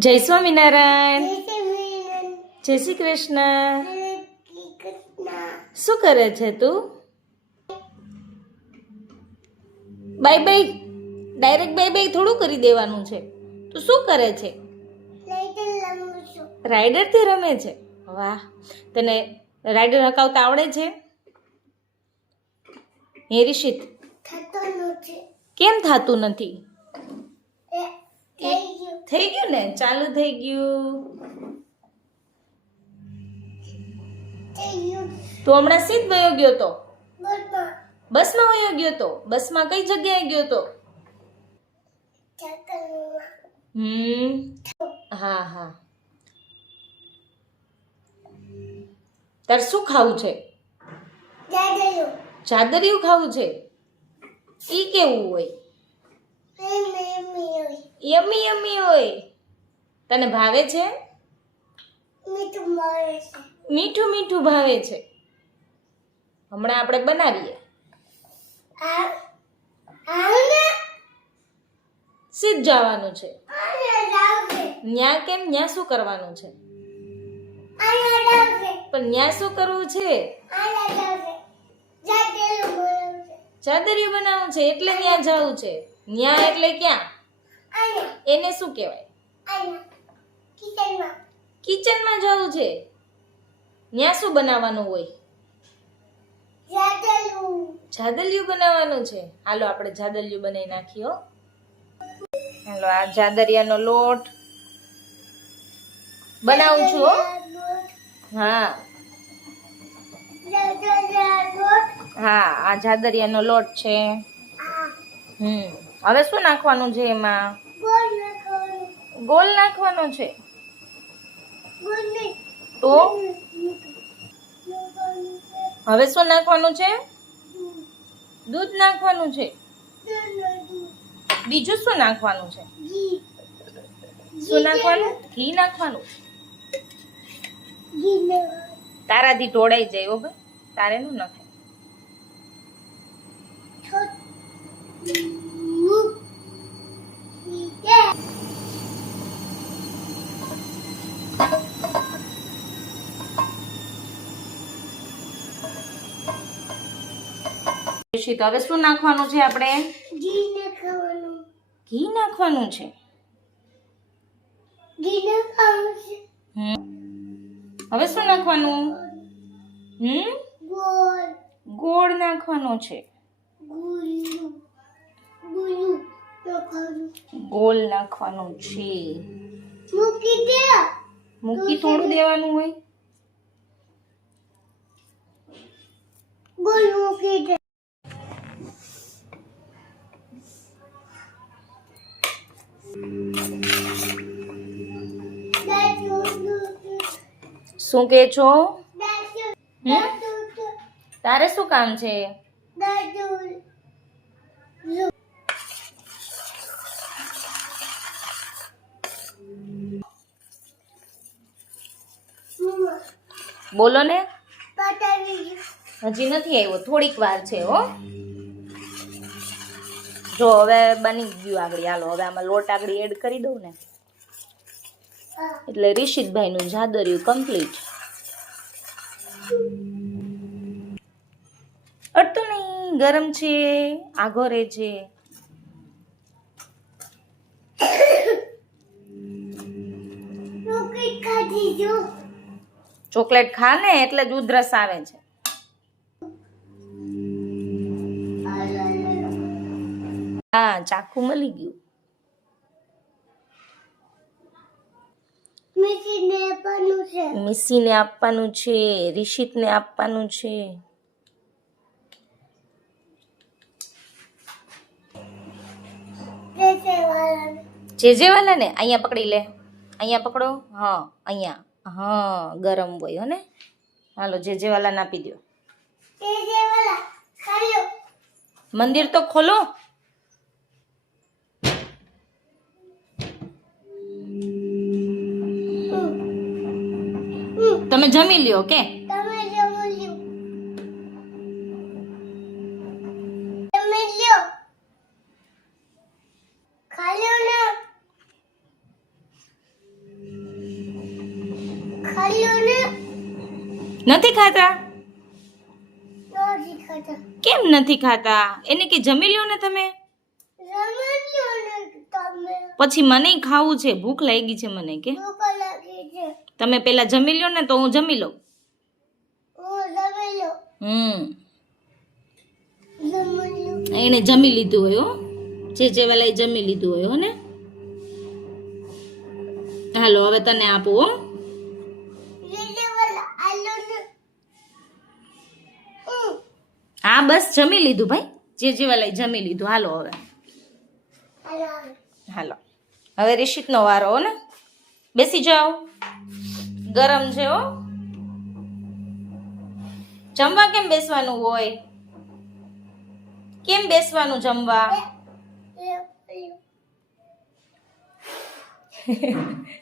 જય સ્વામિનારાયણ. જય શ્રી કૃષ્ણ. શું કરે છે તું? Bye bye direct bye bye થોડું કરી દેવાનું છે. તું શું કરે છે? રાઈડરથી રમે છે? વાહ તને રાઈડર હકાવતા આવડે છે? હે રિશિત કેમ થતું નથી? થઈ ગયું ને? ચાલુ થઈ ગયું. તું હમણાં સીધ વયો ગયો તો? બસમાં વયો ગયો તો? બસમાં કઈ જગ્યાએ ગયો તો? હમ. હા હા. તાર શું ખાવું છે? ચાદરિયું ખાવું છે? ઈ કેવું હોય? યમી યમી હોય. તને ભાવે છે? મીઠું મીઠું ભાવે છે. હમણાં આપણે બનાવીએ. સીધ જવાનું છે. ન્યા કેમ? ન્યા શું કરવાનું છે? પણ ન્યા શું કરવું છે? ચાદરિયું બનાવવું છે? એટલે ન્યા જવું છે. ન્યા એટલે ક્યાં? એને શું કહેવાય? કિચનમાં. જવું છે? ત્યાં શું બનાવવાનું હોય? જાદલિયું બનાવવાનું છે? હાલો આપણે જાદલિયું બનાવી નાખીએ હો. હાલો આ જાદરિયાનો લોટ બનાવું છું હો. હા. હા આ જાદરિયાનો લોટ છે. હમ. હવે શું નાખવાનું છે એમાં? ગોળ નાખવાનો. છે? તો? હવે શું નાખવાનું છે? દૂધ નાખવાનું છે? બીજું શું નાખવાનું છે? શું નાખવાનું? ઘી નાખવાનું. તારાથી ઢોળાઈ જાય ભાઈ. તારે નું ન હવે શું નાખવાનું છે આપણે? ઘી નાખવાનું. છે. હવે શું નાખવાનું? હમ? ગોળ. નાખવાનો છે. ગોળ નાખવાનું છે. મૂકી થોડું દેવાનું હોય. શું કે છો? તારે શું કામ છે? બોલો ને. હજી નથી આવ્યો થોડીક વાર છે હો. જો હવે બની ગયું આગળ હાલો હવે આમાં લોટ આગળ એડ કરી દઉં ને. એટલે રિશિતભાઈનું જાદર્યું કમ્પ્લીટ અડતું નહીં ગરમ છે આઘો રે છે ચોકલેટ ખા ને એટલે જ ઉધરસ આવે છે. હા ચાકુ મળી ગયું. મિસીને આપવાનું છે. રિશિતને આપવાનું છે જે જે ને અહીંયા પકડી લે. અહીંયા પકડો. હા અહીંયા. હા ગરમ હોય હો ને? હાલો જે જેવાલા નાપી દો મંદિર તો ખોલો. તમે જમી લ્યો કે? નથી ખાતા? કેમ નથી ખાતા? એને કે જમી લ્યો ને તમે. પછી મને ખાવું છે ભૂખ લાગી છે મને કે. તમે પેલા જમી લ્યો ને તો હું જમી લઉં. હમ. એને જમી લીધું હોય હો. જે જે વાલાએ જમી લીધું હોય હો ને. હાલો હવે તને આપું હા બસ જમી લીધું ભાઈ? જે જેવા જમી લીધું. હાલો હવે. હાલો. હવે રિશિતનો વારો હો ને? બેસી જાઓ. ગરમ છે હો. જમવા કેમ બેસવાનું હોય? કેમ બેસવાનું જમવા?